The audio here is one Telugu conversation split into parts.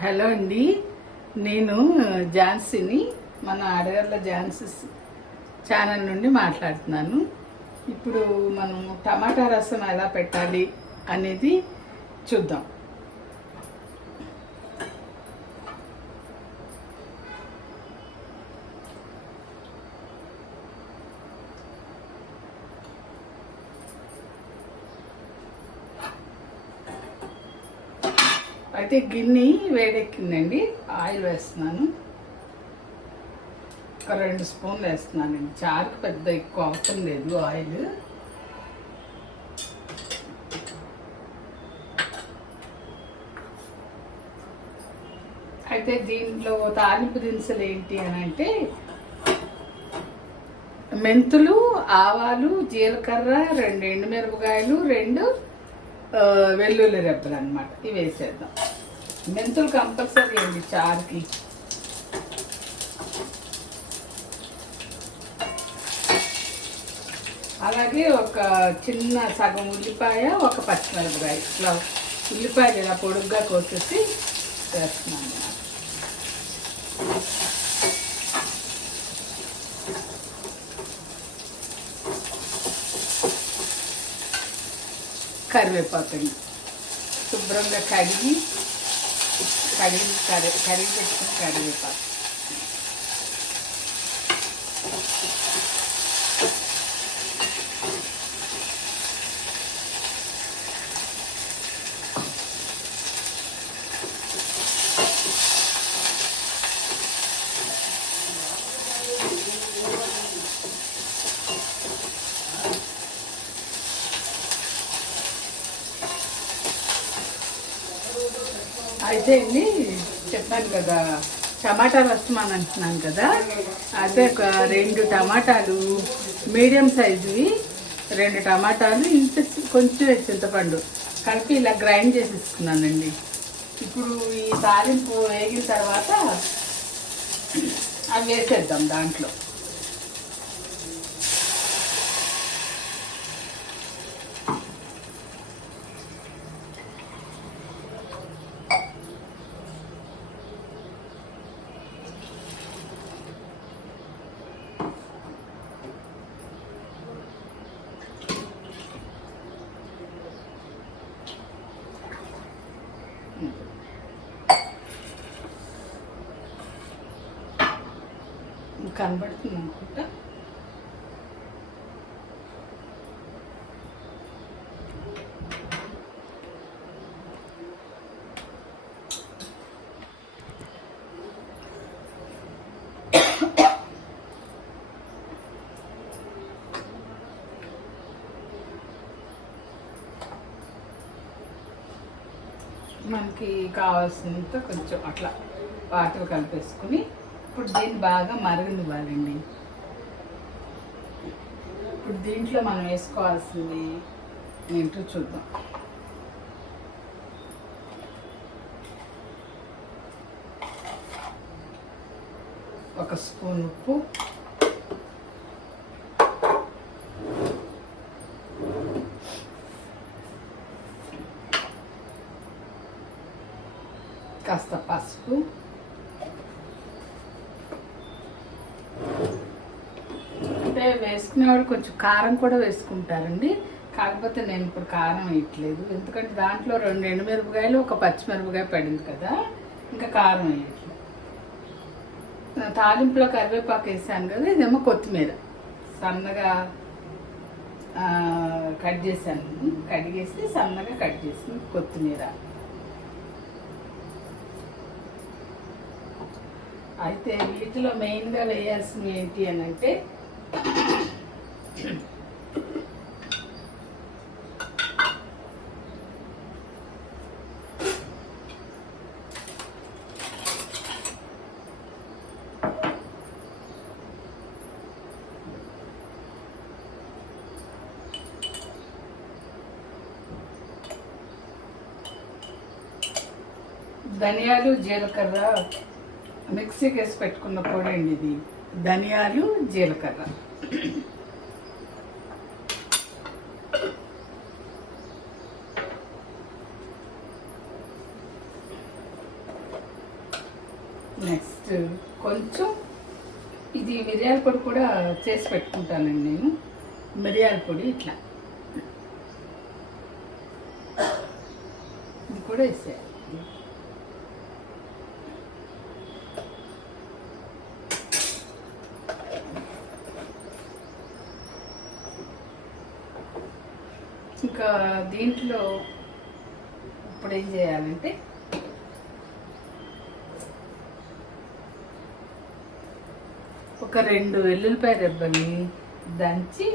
హలో అండి, నేను ఝాన్సీని, మన అడగర్ల ఝాన్సీ ఛానల్ నుండి మాట్లాడుతున్నాను. ఇప్పుడు మనం టమాటా రసం ఎలా పెట్టాలి అనేది చూద్దాం. అయితే గిన్నె వేడెక్కిందండి, ఆయిల్ వేస్తున్నాను. ఒక 2 స్పూన్లు వేస్తున్నానండి. చారుకు పెద్ద ఎక్కువ అవసరం లేదు ఆయిల్. అయితే దీంట్లో తాలింపు దినుసులు ఏంటి అని అంటే మెంతులు, ఆవాలు, జీలకర్ర, 2 ఎండుమిరపకాయలు, 2 వెల్లుల్లి రెబ్బలు అన్నమాట. ఇవి వేసేద్దాం. మెంతులు కంపల్సరీ అండి చారుకి. అలాగే ఒక చిన్న సగం ఉల్లిపాయ, ఒక పచ్చిమిరపకాయ. ఇట్లా ఉల్లిపాయలు ఇలా పొడుగ్గా కోసేసి వేస్తున్నాను. కరివేపాకండి శుభ్రంగా కడిగి పెట్టుకుని కరివేపాకు. అయితే అండి చెప్పాను కదా, టమాటా రసం అని అంటున్నాను కదా. అయితే ఒక 2 టమాటాలు మీడియం సైజువి, 2 టమాటాలు, ఇంత కొంచెం చింతపండు కలిపి ఇలా గ్రైండ్ చేసేసుకున్నానండి. ఇప్పుడు ఈ తాలింపు వేగిన తర్వాత అవి వేసేద్దాం దాంట్లో. కనబడుతుంది అనుకుంటా. మనకి కావాల్సినంత కొంచెం అట్లా వాటర్ కలిపేసుకుని ఇప్పుడు దీన్ని బాగా మరగనివ్వాలండి. ఇప్పుడు దీంట్లో మనం వేసుకోవాల్సింది ఏంటో చూద్దాం. ఒక స్పూన్ ఉప్పు, కాస్త పసుపు, అంటే వేసుకునేవాడు కొంచెం కారం కూడా వేసుకుంటారండి. కాకపోతే నేను ఇప్పుడు కారం వేయట్లేదు, ఎందుకంటే దాంట్లో 2 ఎండుమిరపకాయలు, ఒక పచ్చిమిరపకాయ పడింది కదా, ఇంకా కారం వేయట్లేదు. తాలింపులో కరివేపాకు వేసాను కదా, ఇదేమో కొత్తిమీర సన్నగా కట్ చేశాను, కడిగేసి సన్నగా కట్ చేసి కొత్తిమీర. అయితే వీటిలో మెయిన్గా వేయాల్సినవి ఏంటి అని అంటే ధనియాలు, జీలకర్ర మిక్సీకి వేసి పెట్టుకున్న పొడి అండి ఇది. ధనియాలు, జీలకర్ర. నెక్స్ట్ కొంచెం ఇది మిరియాల పొడి కూడా చేసి పెట్టుకుంటానండి నేను. మిరియాల పొడి ఇట్లా ఇది కూడా వేసేయాలి. ఇంకా దీంట్లో ఇప్పుడు ఏం చేయాలంటే ఒక 2 వెల్లుల్లిపాయ రెబ్బల్ని దంచి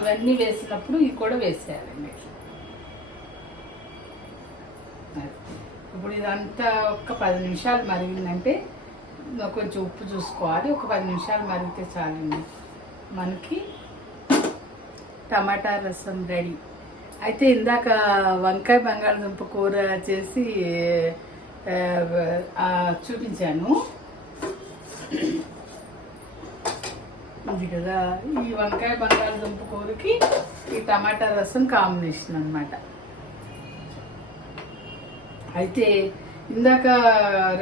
ఇవన్నీ వేసినప్పుడు ఇవి కూడా వేసేయాలండి. ఇప్పుడు ఇదంతా ఒక 10 నిమిషాలు మరిగిందంటే కొంచెం ఉప్పు చూసుకోవాలి. ఒక 10 నిమిషాలు మరిగితే చాలండి, మనకి టమాటా రసం రెడీ. అయితే ఇందాక వంకాయ బంగాళదుంప కూర చేసి చూపించాను. ఇది కదా ఈ వంకాయ బంగాళదుంప కూరకి ఈ టమాటా రసం కాంబినేషన్ అన్నమాట. అయితే ఇందాక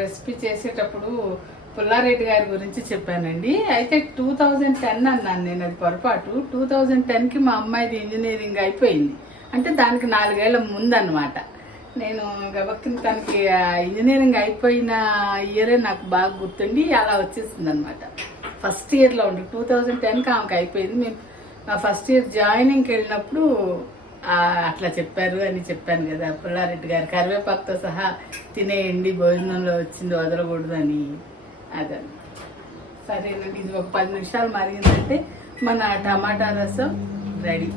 రెసిపీ చేసేటప్పుడు పుల్లారెడ్డి గారి గురించి చెప్పానండి. అయితే 2010 అన్నాను నేను, అది పొరపాటు. 2010కి మా అమ్మాయిది ఇంజనీరింగ్ అయిపోయింది. అంటే దానికి 4 ఏళ్ల ముందన్నమాట. నేను గబక్కిన తనకి ఇంజనీరింగ్ అయిపోయిన ఇయరే నాకు బాగా గుర్తుండి అలా వచ్చేసింది అనమాట. ఫస్ట్ ఇయర్లో ఉండి 2010కి ఆమెకు అయిపోయింది. మేము ఫస్ట్ ఇయర్ జాయినింగ్కి వెళ్ళినప్పుడు అట్లా చెప్పారు అని చెప్పాను కదా పుల్లారెడ్డి గారు, కరివేపాకుతో సహా తినేయండి, భోజనంలో వచ్చింది వదలకూడదు అని. అదని సరేనండి, ఇది ఒక 10 నిమిషాలు మరిగిందంటే మన టమాటా రసం రెడీ.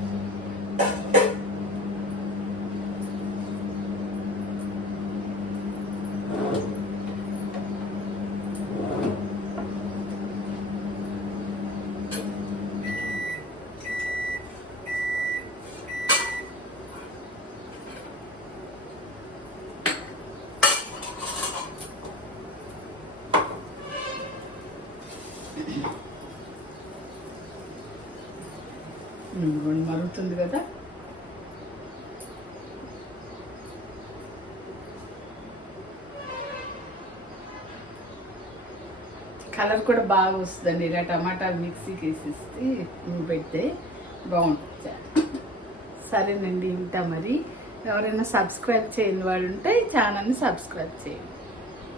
మరుగుతుంది కదా. కలర్ కూడా బాగా వస్తుందండి. ఇలా టమాటాలు మిక్సీకి వేసేసి పెడితే బాగుంటుంది. సరేనండి, ఉంటా మరి. ఎవరైనా సబ్స్క్రైబ్ చేయని వాళ్ళు ఉంటే ఈ ఛానల్ని సబ్స్క్రైబ్ చేయండి.